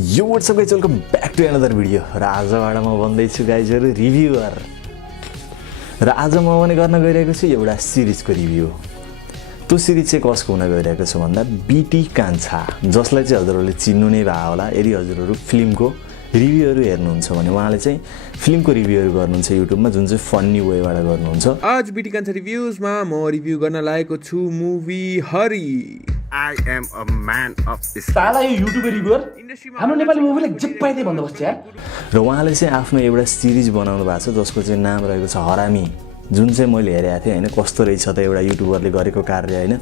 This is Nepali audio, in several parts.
यो what's up guys welcome back to another video र आजबाट म भन्दैछु गाइजहरु रिभ्युअर र आज म भने गर्न गइरहेको छु एउटा सिरिजको रिभ्यु। त्यो सिरिज चाहिँ कसको हुन गइरहेको छ भन्दा बीटी कान्छा, जसलाई चाहिँ हजुरहरूले चिन्नु नै भए होला यदि हजुरहरू फिल्मको रिभ्युहरू हेर्नुहुन्छ भने। उहाँले चाहिँ फिल्मको रिभ्युहरू गर्नुहुन्छ युट्युबमा, जुन चाहिँ फन्नी वेबाट गर्नुहुन्छ। आज बीटी कान्छा रिभ्युजमा म रिभ्यु गर्न लागेको छु movie Hari. I am a man of Islam. साला यो युट्युबर रिभ्युअर हाम्रो नेपाली मुभीलाई जे पाए त्यही भन्दै बस्छ यार। र उहाँले चाहिँ आफ्नो एउटा सिरिज बनाउनु भएको छ जसको चाहिँ नाम रहेको छ हरामी, जुन चाहिँ मैले हेरेको थिएँ हैन। कस्तो रहेछ त एउटा युट्युबरले गरेको कार्य हैन।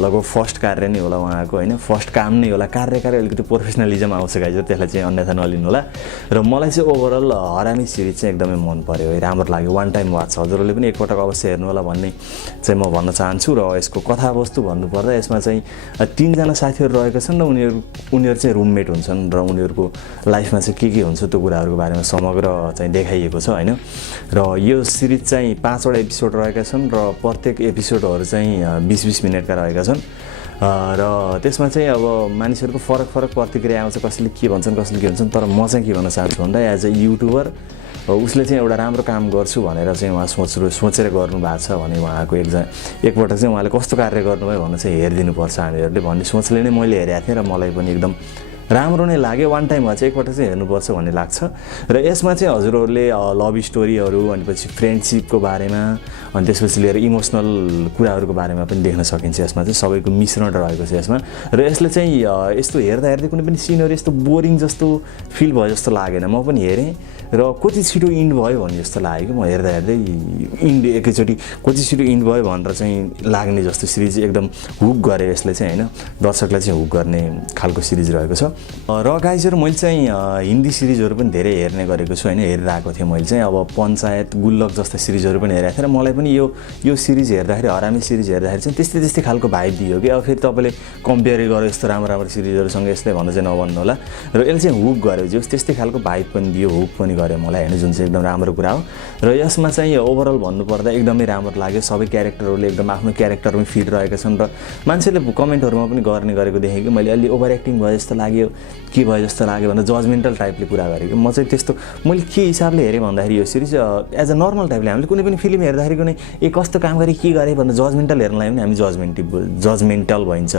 लगभग फर्स्ट कार्य नै होला उहाँको हैन, फर्स्ट काम नै होला। कार्य अलिकति प्रोफेसनलिजम आउँछ गाइज, त्यसलाई चाहिँ अन्यथा नलिनु होला। र मलाई चाहिँ ओभरअल हरामी सिरिज चाहिँ एकदमै मन पर्यो है, राम्रो लाग्यो। वान टाइम वाच, हजुरहरूले पनि एकपटक अवश्य हेर्नु होला भन्ने चाहिँ म भन्न चाहन्छु। र यसको कथावस्तु भन्नुपर्दा यसमा चाहिँ तीनजना साथीहरू रहेका छन् र उनीहरू चाहिँ रुममेट हुन्छन् र उनीहरूको लाइफमा चाहिँ के हुन्छ त्यो कुराहरूको बारेमा समग्र चाहिँ देखाइएको छ हैन। र यो सिरिज चाहिँ 5 वटा एपिसोड रहेका छन् र प्रत्येक एपिसोडहरू चाहिँ 20-20 मिनटका रहेका छन्। र त्यसमा चाहिँ अब मानिसहरूको फरक प्रतिक्रिया आउँछ, कसैले के भन्छन् कसैले के भन्छन्। तर म चाहिँ के भन्न चाहन्छु भन्दा एज अ युट्युबर उसले चाहिँ एउटा राम्रो काम गर्छु भनेर चाहिँ उहाँ सोचेर गर्नु भएको छ भने उहाँको एकपटक चाहिँ उहाँले कस्तो कार्य गर्नुभयो भनेर चाहिँ हेरिदिनुपर्छ हामीहरूले भन्ने सोचले नै मैले हेरेको थिएँ र मलाई पनि एकदम राम्रो नै लाग्यो। वान टाइममा चाहिँ एकपटक चाहिँ हेर्नुपर्छ भन्ने लाग्छ। र यसमा चाहिँ हजुरहरूले लभ स्टोरीहरू अनि पछि फ्रेन्डसिपको बारेमा अनि त्यसपछि लिएर इमोसनल कुराहरूको बारेमा पनि देख्न सकिन्छ। यसमा चाहिँ सबैको मिश्रण रहेको छ यसमा। र यसले चाहिँ यस्तो हेर्दा कुनै पनि सिनहरू यस्तो बोरिङ जस्तो फिल भयो जस्तो लागेन। म पनि हेरेँ र कति छिटो इन्ड भयो भन्ने जस्तो लाग्यो कि म हेर्दै इन्ड एकैचोटि कति छिटो इन्ड भयो भनेर चाहिँ लाग्ने जस्तो सिरिज एकदम हुक गरे यसले चाहिँ हैन, दर्शकलाई चाहिँ हुक गर्ने खालको सिरिज रहेको छ। र गाइजहरु मैले चाहिँ हिन्दी सिरिजहरू पनि धेरै हेर्ने गरेको छु हैन, हेरिरहेको थिएँ मैले चाहिँ। अब पञ्चायत, गुल्लक जस्ता सिरिजहरू पनि हेरेको थिएँ र मलाई पनि यो सिरिज हेर्दाखेरि, हरामी सिरिज हेर्दाखेरि चाहिँ त्यस्तै खालको भाइब दियो कि अब फेरि तपाईँले कम्पेयर गरेर यस्तो राम्रो सिरिजहरूसँग यस्तै भन्नु चाहिँ नभन्नु होला। र यसले चाहिँ हुक गर्यो, जो त्यस्तै खालको भाइब पनि दियो, हुक पनि गर्यो मलाई हैन, जुन चाहिँ एकदम राम्रो कुरा हो। र यसमा चाहिँ ओभरअल भन्नुपर्दा एकदमै राम्रो लाग्यो। सबै क्यारेक्टरहरूले एकदम आफ्नो क्यारेक्टरमै फिट रहेका छन् र मान्छेले कमेन्टहरूमा पनि गर्ने गरेको देखेँ कि मैले अलि ओभर एक्टिङ भयो जस्तो लाग्यो, के भयो जस्तो लाग्यो भनेर जजमेन्टल टाइपले कुरा गरेको। म चाहिँ त्यस्तो मैले के हिसाबले हेरेँ भन्दाखेरि यो सिरिज एज अ नर्मल टाइपले हामीले कुनै पनि फिल्म हेर्दाखेरि कुनै कस्तो काम गरेँ के गरेँ भनेर जजमेन्टल हेर्नलाई पनि हामी जजमेन्टल भइन्छ।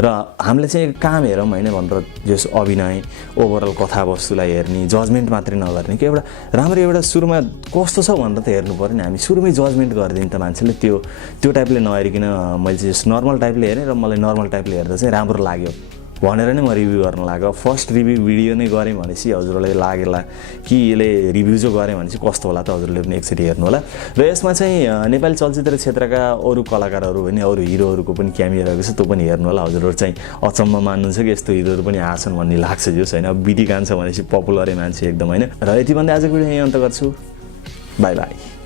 र हामीले चाहिँ काम हेरौँ होइन भनेर जस अभिनय ओभरअल कथावस्तुलाई हेर्ने, जजमेन्ट मात्रै नगर्ने कि एउटा राम्रो एउटा सुरुमा कस्तो छ भनेर त हेर्नु पर्यो नि। हामी सुरुमै जजमेन्ट गरिदिन्छ त मान्छेले, त्यो टाइपले नहेरिकन मैले चाहिँ जस नर्मल टाइपले हेरेँ र मलाई नर्मल टाइपले हेर्दा चाहिँ राम्रो लाग्यो भनेर नै म रिभ्यू गर्न लाग्यो। फर्स्ट रिभ्यू भिडियो नै गरेँ भनेपछि हजुरलाई लागेला कि यसले रिभ्यू जो गरेँ भनेपछि कस्तो होला त हजुरले पनि एकचोटि हेर्नु होला। र यसमा चाहिँ नेपाली चलचित्र क्षेत्रका अरू कलाकारहरू होइन, अरू हिरोहरूको पनि क्यामियो रहेको छ, त्यो पनि हेर्नु होला। हजुरहरू चाहिँ अचम्म मान्नुहुन्छ कि यस्तो हिरोहरू पनि आछन् भन्ने लाग्छ जोस् होइन। बीटी कान्छा भनेपछि पपुलरै मान्छे एकदम होइन। र यति भन्दै आजको भिडियो यहीँ अन्त गर्छु। By by.